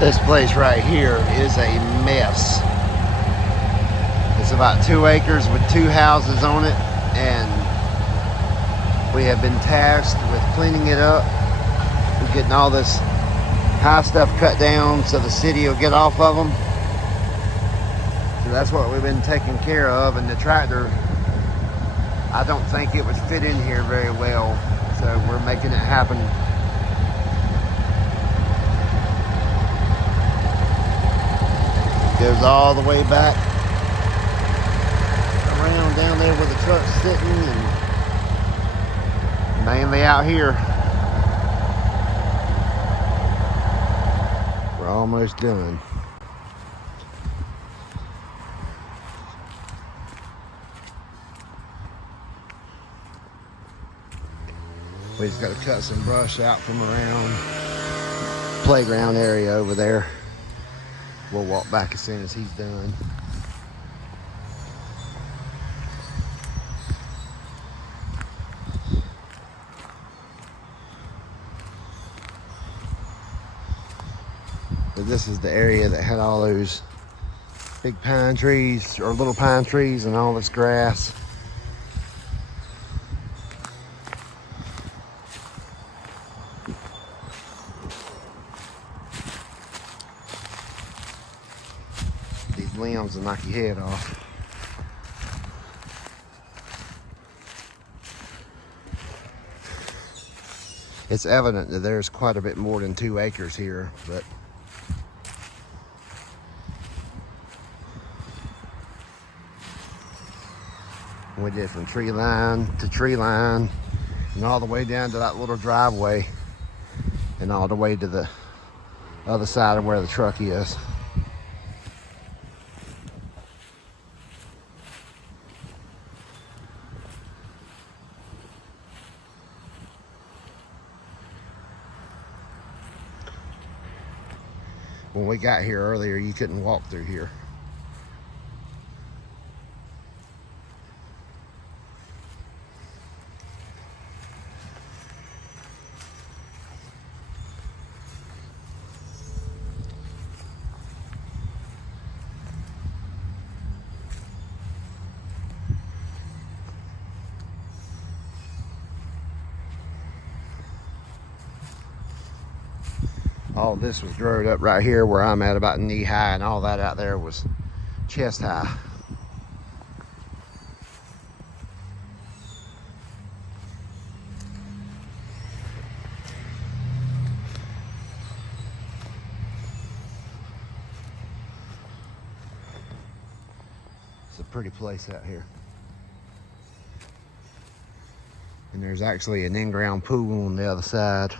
This place right here is a mess. It's about 2 acres with 2 houses on it, and we have been tasked with cleaning it up. We're getting all this high stuff cut down so the city will get off of them. So that's what we've been taking care of, and the tractor, I don't think it would fit in here very well, so we're making it happen. Goes all the way back around down there where the truck's sitting, and mainly out here. We're almost done. We just got to cut some brush out from around the playground area over there. We'll walk back as soon as he's done. But this is the area that had all those big pine trees, or little pine trees, and all this grass. These limbs will knock your head off. It's evident that there's quite a bit more than 2 acres here, but we did from tree line to tree line, and all the way down to that little driveway, and all the way to the other side of where the truck is. When we got here earlier, you couldn't walk through here. All this was growed up right here where I'm at, about knee high, and all that out there was chest high. It's a pretty place out here. And there's actually an in-ground pool on the other side.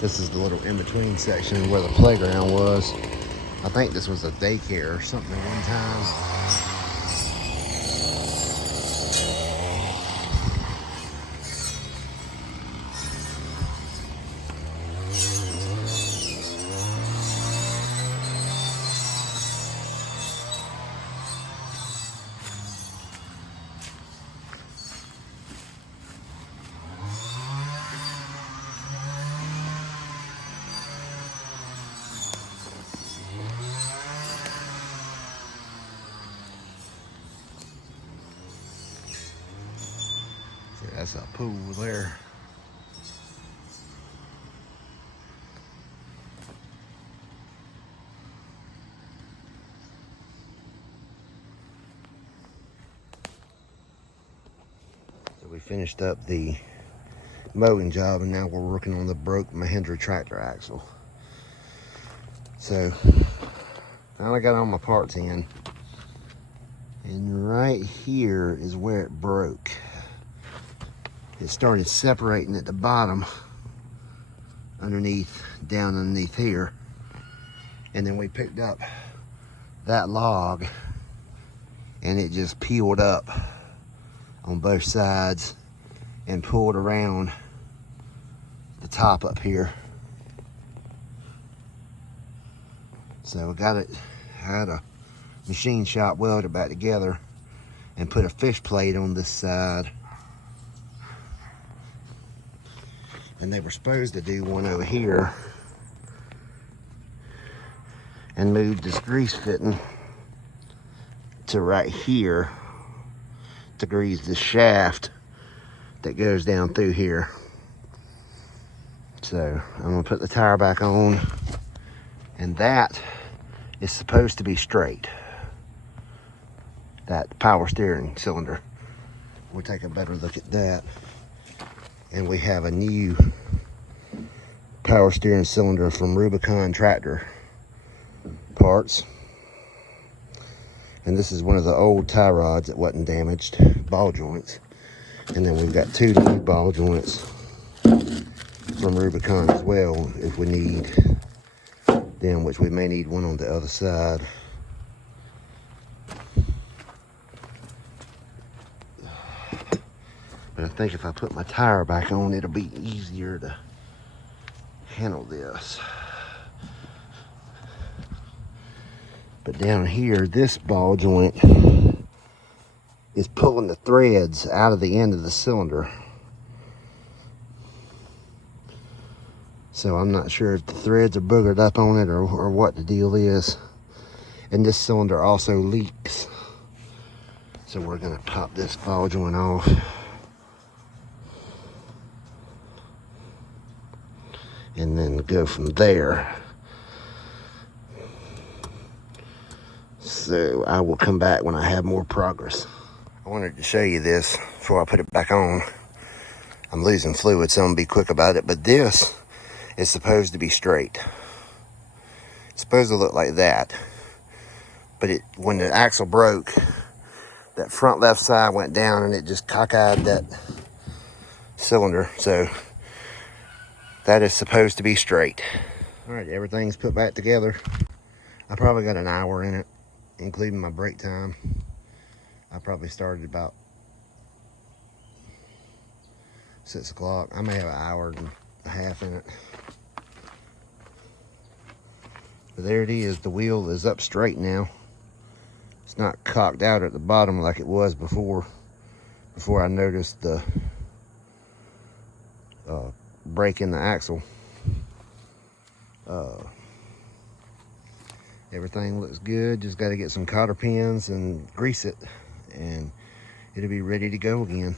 This is the little in-between section where the playground was. I think this was a daycare or something at one time. That's a pool there. So we finished up the mowing job, and now we're working on the broke Mahindra tractor axle. So finally got all my parts in, and right here is where it broke. It started separating at the bottom underneath, down underneath here, and then we picked up that log and it just peeled up on both sides and pulled around the top up here. So I had a machine shop welded back together and put a fish plate on this side. And they were supposed to do one over here and move this grease fitting to right here to grease the shaft that goes down through here. So I'm gonna put the tire back on, and that is supposed to be straight. That power steering cylinder. We'll take a better look at that. And we have a new power steering cylinder from Rubicon tractor parts. And this is one of the old tie rods that wasn't damaged, ball joints. And then we've got two new ball joints from Rubicon as well, if we need them, which we may need one on the other side. But I think if I put my tire back on, it'll be easier to handle this. But down here, this ball joint is pulling the threads out of the end of the cylinder. So I'm not sure if the threads are boogered up on it or what the deal is. And this cylinder also leaks. So we're gonna pop this ball joint off. And then go from there. So I will come back when I have more progress. I wanted to show you this before I put it back on. I'm losing fluid, so I'm gonna be quick about it, but this is supposed to be straight. It's supposed to look like that. But when the axle broke, that front left side went down and it just cockeyed that cylinder. So that is supposed to be straight. All right, everything's put back together. I probably got an hour in it, including my break time. I probably started about 6 o'clock. I may have an hour and a half in it. But there it is. The wheel is up straight now. It's not cocked out at the bottom like it was before I noticed the break in the axle. Everything looks good. Just got to get some cotter pins and grease it, and it'll be ready to go again.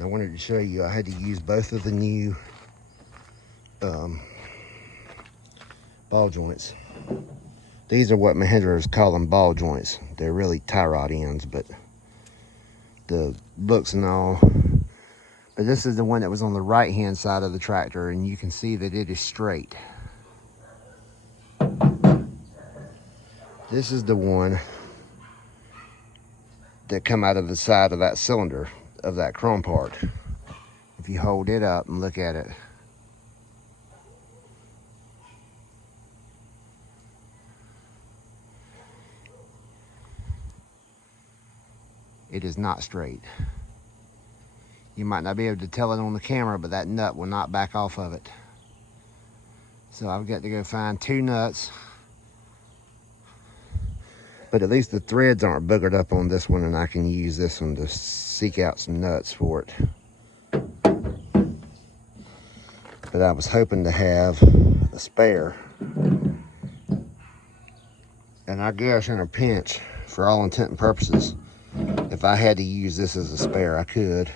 I wanted to show you, I had to use both of the new ball joints. These are what Mahindras call them, ball joints. They're really tie rod ends, but the books and all. But this is the one that was on the right hand side of the tractor, and you can see that it is straight. This is the one that come out of the side of that cylinder of that chrome part. If you hold it up and look at it, it is not straight. You might not be able to tell it on the camera, but that nut will not back off of it. So I've got to go find 2 nuts. But at least the threads aren't boogered up on this one, and I can use this one to seek out some nuts for it. But I was hoping to have a spare. And I guess in a pinch, for all intent and purposes, if I had to use this as a spare, I could.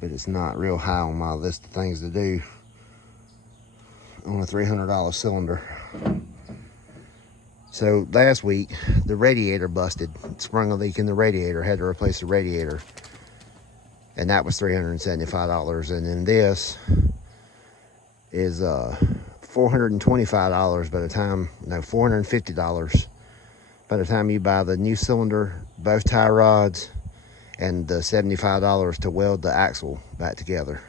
But it's not real high on my list of things to do on a $300 cylinder. So last week, the radiator busted. It sprung a leak in the radiator, had to replace the radiator. And that was $375. And then this is $425 by the time, no, $450 by the time you buy the new cylinder, both tie rods, and the $75 to weld the axle back together.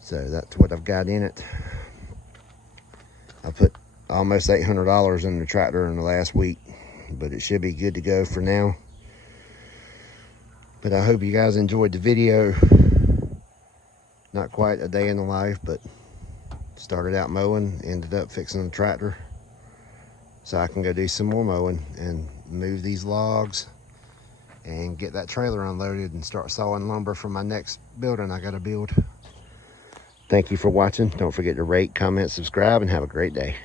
So that's what I've got in it. I put almost $800 in the tractor in the last week, but it should be good to go for now. But I hope you guys enjoyed the video. Not quite a day in the life, but Started out mowing, ended up fixing the tractor so I can go do some more mowing and move these logs and get that trailer unloaded and start sawing lumber for my next building I gotta build. Thank you for watching. Don't forget to rate, comment, subscribe, and have a great day.